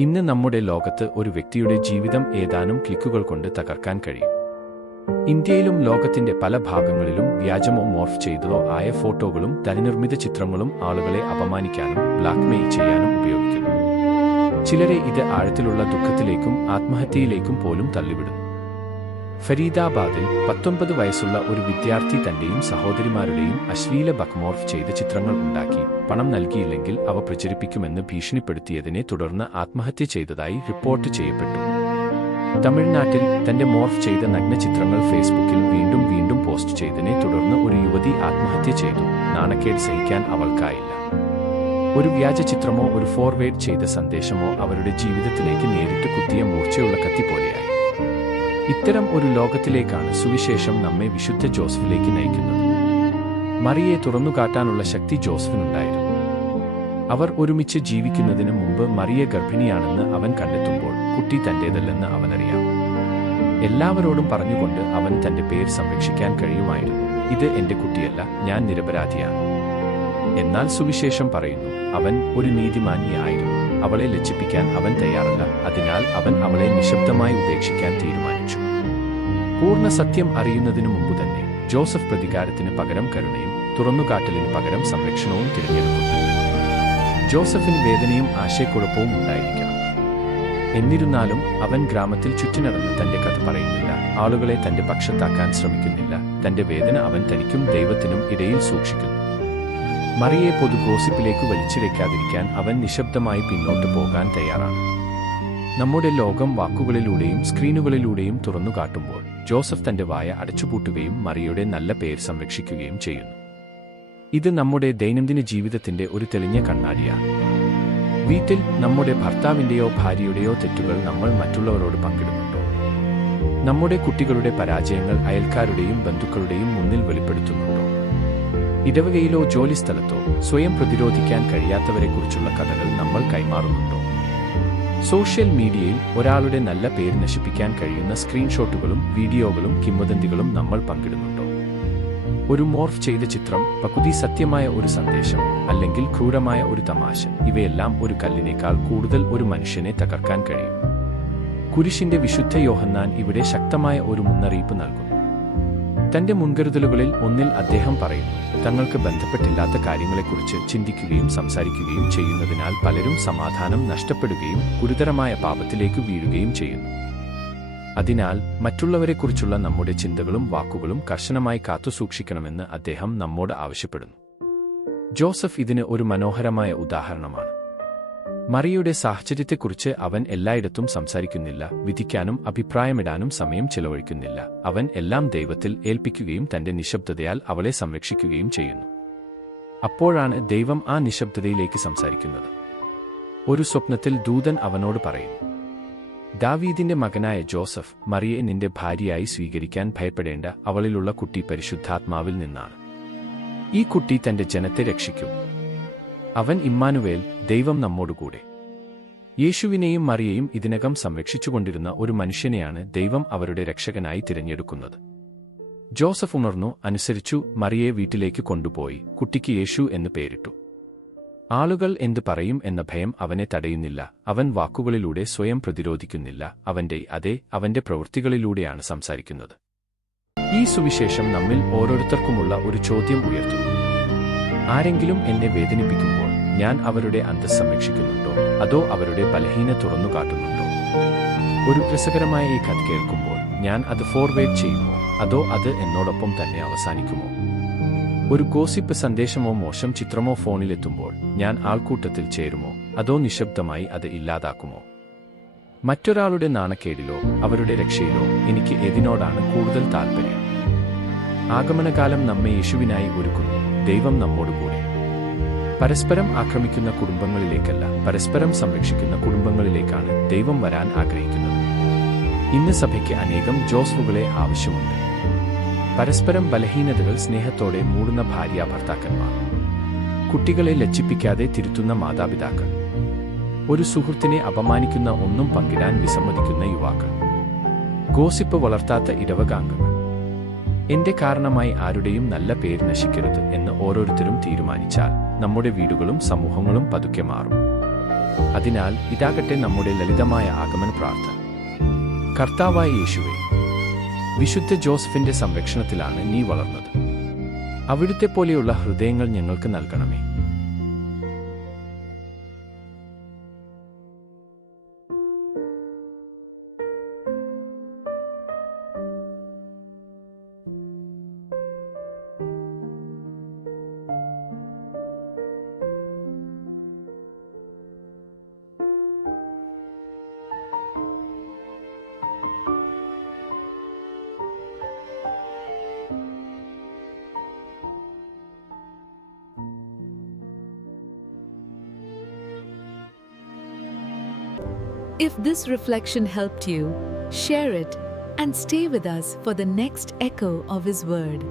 ഇന്ന് നമ്മുടെ ലോകത്ത് ഒരു വ്യക്തിയുടെ ജീവിതം ഏതാനും ക്ലിക്കുകൾ കൊണ്ട് തകർക്കാൻ കഴിയും. ഇന്ത്യയിലും ലോകത്തിന്റെ പല ഭാഗങ്ങളിലും വ്യാജമോ മോർഫ് ചെയ്തതോ ആയ ഫോട്ടോകളും തനിനിർമ്മിത ചിത്രങ്ങളും ആളുകളെ അപമാനിക്കാനും ബ്ലാക്ക്മെയിൽ ചെയ്യാനും ഉപയോഗിക്കുന്നു. ചിലരെ ഇത് ആഴത്തിലുള്ള ദുഃഖത്തിലേക്കും ആത്മഹത്യയിലേക്കും പോലും തള്ളിവിടുന്നു. ഫരീദാബാദിൽ 19 വയസ്സുള്ള ഒരു വിദ്യാർത്ഥി തന്റെയും സഹോദരിമാരുടെയും അശ്ലീല ബക്മോർഫ് ചെയ്ത ചിത്രങ്ങൾ ഉണ്ടാക്കി പണം നൽകിയില്ലെങ്കിൽ അവ പ്രചരിപ്പിക്കുമെന്ന് ഭീഷണിപ്പെടുത്തിയതിനെ തുടർന്ന് ആത്മഹത്യ ചെയ്തതായി റിപ്പോർട്ട് ചെയ്യപ്പെട്ടു. തമിഴ്നാട്ടിൽ തന്റെ മോർഫ് ചെയ്ത നഗ്നചിത്രങ്ങൾ ഫേസ്ബുക്കിൽ വീണ്ടും വീണ്ടും പോസ്റ്റ് ചെയ്തതിനെ തുടർന്ന് ഒരു യുവതി ആത്മഹത്യ ചെയ്തു. നാണക്കേട് സഹിക്കാൻ അവൾക്കായില്ല. ഒരു വ്യാജ ചിത്രമോ ഒരു ഫോർവേഡ് ചെയ്ത സന്ദേശമോ അവരുടെ ജീവിതത്തിലേക്ക് നേരിട്ട് കുത്തിയ മൂർച്ചയുള്ള കത്തി പോലെയായി. ഇത്തരം ഒരു ലോകത്തിലേക്കാണ് സുവിശേഷം നമ്മെ വിശുദ്ധ ജോസഫിലേക്ക് നയിക്കുന്നത്. മറിയെ തുറന്നുകാട്ടാനുള്ള ശക്തി ജോസഫിനുണ്ടായിരുന്നു. അവർ ഒരുമിച്ച് ജീവിക്കുന്നതിന് മുമ്പ് മറിയ ഗർഭിണിയാണെന്ന് അവൻ കണ്ടെത്തുമ്പോൾ കുട്ടി തന്റേതല്ലെന്ന് അവനറിയാം. എല്ലാവരോടും പറഞ്ഞുകൊണ്ട് അവൻ തന്റെ പേര് സംരക്ഷിക്കാൻ കഴിയുമായിരുന്നു. ഇത് എന്റെ കുട്ടിയല്ല, ഞാൻ നിരപരാധിയാണ്. എന്നാൽ സുവിശേഷം പറയുന്നു, അവൻ ഒരു നീതിമാനിയായിരുന്നു. അവളെ ലജ്ജിപ്പിക്കാൻ അവൻ തയ്യാറല്ല. അതിനാൽ അവൻ അവളെ നിശബ്ദമായി ഉപേക്ഷിക്കാൻ തീരുമാനിച്ചു. പൂർണ്ണ സത്യം അറിയുന്നതിനു മുമ്പ് തന്നെ ജോസഫ് പ്രതികാരത്തിന് പകരം കരുണയും തുറന്നുകാട്ടലിന് പകരം സംരക്ഷണവും തിരഞ്ഞെടുക്കുന്നു. ജോസഫിന് വേദനയും ആശയക്കുഴപ്പവും ഉണ്ടായിരിക്കണം. എന്നിരുന്നാലും അവൻ ഗ്രാമത്തിൽ ചുറ്റിനടന്ന് തന്റെ കഥ പറയുന്നില്ല. ആളുകളെ തന്റെ പക്ഷത്താക്കാൻ ശ്രമിക്കുന്നില്ല. തന്റെ വേദന അവൻ തനിക്കും ദൈവത്തിനും ഇടയിൽ സൂക്ഷിക്കുന്നു. മറിയെ പൊതു ഗോസിപ്പിലേക്ക് വലിച്ചിഴയ്ക്കാതിരിക്കാൻ അവൻ നിശബ്ദമായി പിന്നോട്ട് പോകാൻ തയ്യാറാണ്. നമ്മുടെ ലോകം വാക്കുകളിലൂടെയും സ്ക്രീനുകളിലൂടെയും തുറന്നുകാട്ടുമ്പോൾ ജോസഫ് തന്റെ വായ അടച്ചുപൂട്ടുകയും മറിയയുടെ നല്ല പേര് സംരക്ഷിക്കുകയും ചെയ്യുന്നു. ഇത് നമ്മുടെ ദൈനംദിന ജീവിതത്തിന്റെ ഒരു തെളിഞ്ഞ കണ്ണാടിയാണ്. വീട്ടിൽ നമ്മുടെ ഭർത്താവിന്റെയോ ഭാര്യയുടെയോ തെറ്റുകൾ നമ്മൾ മറ്റുള്ളവരോട് പങ്കിടുന്നുണ്ടോ? നമ്മുടെ കുട്ടികളുടെ പരാജയങ്ങൾ അയൽക്കാരുടെയും ബന്ധുക്കളുടെയും മുന്നിൽ വെളിപ്പെടുത്തുന്നുണ്ടോ? ഇടവകയിലോ ജോലിസ്ഥലത്തോ സ്വയം പ്രതിരോധിക്കാൻ കഴിയാത്തവരെക്കുറിച്ചുള്ള കഥകൾ നമ്മൾ കൈമാറുന്നുണ്ടോ? സോഷ്യൽ മീഡിയയിൽ ഒരാളുടെ നല്ല പേര് നശിപ്പിക്കാൻ കഴിയുന്ന സ്ക്രീൻഷോട്ടുകളും വീഡിയോകളും കിംവദന്തികളും നമ്മൾ പങ്കിടുന്നുണ്ടോ? ഒരു മോർഫ് ചെയ്ത ചിത്രം, പകുതി സത്യമായ ഒരു സന്ദേശം, അല്ലെങ്കിൽ ക്രൂരമായ ഒരു തമാശ, ഇവയെല്ലാം ഒരു കല്ലിനേക്കാൾ കൂടുതൽ ഒരു മനുഷ്യനെ തകർക്കാൻ കഴിയും. കുരിശിന്റെ വിശുദ്ധ യോഹന്നാൻ ഇവിടെ ശക്തമായ ഒരു മുന്നറിയിപ്പ് നൽകുന്നു. തന്റെ മുൻകരുതലുകളിൽ ഒന്നിൽ അദ്ദേഹം പറയുന്നു, തങ്ങൾക്ക് ബന്ധപ്പെട്ടില്ലാത്ത കാര്യങ്ങളെക്കുറിച്ച് ചിന്തിക്കുകയും സംസാരിക്കുകയും ചെയ്യുന്നതിനാൽ പലരും സമാധാനം നഷ്ടപ്പെടുകയും ഗുരുതരമായ പാപത്തിലേക്ക് വീഴുകയും ചെയ്യുന്നു. അതിനാൽ മറ്റുള്ളവരെക്കുറിച്ചുള്ള നമ്മുടെ ചിന്തകളും വാക്കുകളും കർശനമായി കാത്തുസൂക്ഷിക്കണമെന്ന് അദ്ദേഹം നമ്മോട് ആവശ്യപ്പെടുന്നു. ജോസഫ് ഇതിന് ഒരു മനോഹരമായ ഉദാഹരണമാണ്. മറിയയുടെ സാഹചര്യത്തെക്കുറിച്ച് അവൻ എല്ലായിടത്തും സംസാരിക്കുന്നില്ല. വിധിക്കാനും അഭിപ്രായമിടാനും സമയം ചെലവഴിക്കുന്നില്ല. അവൻ എല്ലാം ദൈവത്തിൽ ഏൽപ്പിക്കുകയും തന്റെ നിശബ്ദതയാൽ അവളെ സംരക്ഷിക്കുകയും ചെയ്യുന്നു. അപ്പോഴാണ് ദൈവം ആ നിശബ്ദതയിലേക്ക് സംസാരിക്കുന്നത്. ഒരു സ്വപ്നത്തിൽ ദൂതൻ അവനോട് പറയുന്നു, ദാവീദിന്റെ മകനായ ജോസഫ്, മറിയെ നിന്റെ ഭാര്യയായി സ്വീകരിക്കാൻ ഭയപ്പെടേണ്ട. അവളിലുള്ള കുട്ടി പരിശുദ്ധാത്മാവിൽ നിന്നാണ്. ഈ കുട്ടി തന്റെ ജനത്തെ രക്ഷിക്കും. അവൻ ഇമ്മാനുവേൽ, ദൈവം നമ്മോടുകൂടെ. യേശുവിനെയും മറിയയും ഇതിനകം സംരക്ഷിച്ചുകൊണ്ടിരുന്ന ഒരു മനുഷ്യനെയാണ് ദൈവം അവരുടെ രക്ഷകനായി തിരഞ്ഞെടുക്കുന്നത്. ജോസഫ് ഉണർന്നു, അനുസരിച്ചു, മറിയെ വീട്ടിലേക്ക് കൊണ്ടുപോയി കുട്ടിക്ക് യേശു എന്ന് പേരിട്ടു. ആളുകൾ എന്തു പറയും എന്ന ഭയം അവനെ തടയുന്നില്ല. അവൻ വാക്കുകളിലൂടെ സ്വയം പ്രതിരോധിക്കുന്നില്ല. അവന്റെ പ്രവൃത്തികളിലൂടെയാണ് സംസാരിക്കുന്നത്. ഈ സുവിശേഷം നമ്മിൽ ഓരോരുത്തർക്കുമുള്ള ഒരു ചോദ്യം ഉയർത്തുന്നു. ആരെങ്കിലും എന്നെ വേദനിപ്പിക്കുമ്പോൾ ഞാൻ അവരുടെ അന്തസ്സ് സംരക്ഷിക്കുന്നുണ്ടോ, അതോ അവരുടെ ബലഹീന തുറന്നുകാട്ടുന്നുണ്ടോ? ഒരു രസകരമായ ഈ കഥ കേൾക്കുമ്പോൾ ഞാൻ അത് ഫോർവേഡ് ചെയ്യുമോ, അതോ അത് എന്നോടൊപ്പം തന്നെ അവസാനിക്കുമോ? ഒരു ഗോസിപ്പ് സന്ദേശമോ മോശം ചിത്രമോ ഫോണിലെത്തുമ്പോൾ ഞാൻ ആൾക്കൂട്ടത്തിൽ ചേരുമോ, അതോ നിശബ്ദമായി അത് ഇല്ലാതാക്കുമോ? മറ്റൊരാളുടെ നാണക്കേടിലോ അവരുടെ രക്ഷയിലോ എനിക്ക് ഏതിനോടാണ് കൂടുതൽ താൽപ്പര്യം? ആഗമനകാലം നമ്മെ യേശുവിനായി ഒരുക്കുന്നു. ദൈവം നമ്മോടുകൂടെ. പരസ്പരം ആക്രമിക്കുന്ന കുടുംബങ്ങളിലേക്കല്ല, പരസ്പരം സംരക്ഷിക്കുന്ന കുടുംബങ്ങളിലേക്കാണ് ദൈവം വരാൻ ആഗ്രഹിക്കുന്നത്. ഇന്ന് സഭയ്ക്ക് അനേകം ജോസഫുകളെ ആവശ്യമുണ്ട്. പരസ്പരം ബലഹീനതകൾ സ്നേഹത്തോടെ മൂടുന്ന ഭാര്യാഭർത്താക്കന്മാർ, കുട്ടികളെ ലജ്ജിപ്പിക്കാതെ തിരുത്തുന്ന മാതാപിതാക്കൾ, ഒരു സുഹൃത്തിനെ അപമാനിക്കുന്ന ഒന്നും പങ്കിടാൻ വിസമ്മതിക്കുന്ന യുവാക്കൾ, ഗോസിപ്പ് വളർത്താത്ത ഇടവകാംഗങ്ങൾ. എന്റെ കാരണമായി ആരുടെയും നല്ല പേര് നശിക്കരുത് എന്ന് ഓരോരുത്തരും തീരുമാനിച്ചാൽ നമ്മുടെ വീടുകളും സമൂഹങ്ങളും പതുക്കെ മാറും. അതിനാൽ ഇതാകട്ടെ നമ്മുടെ ലളിതമായ ആഗമന പ്രാർത്ഥന. കർത്താവായ യേശുവേ, വിശുദ്ധ ജോസഫിന്റെ സംരക്ഷണത്തിലാണ് നീ വളർന്നത്. അവിടുത്തെ പോലെയുള്ള ഹൃദയങ്ങൾ ഞങ്ങൾക്ക് നൽകണമേ. If this reflection helped you, share it and stay with us for the next echo of His Word.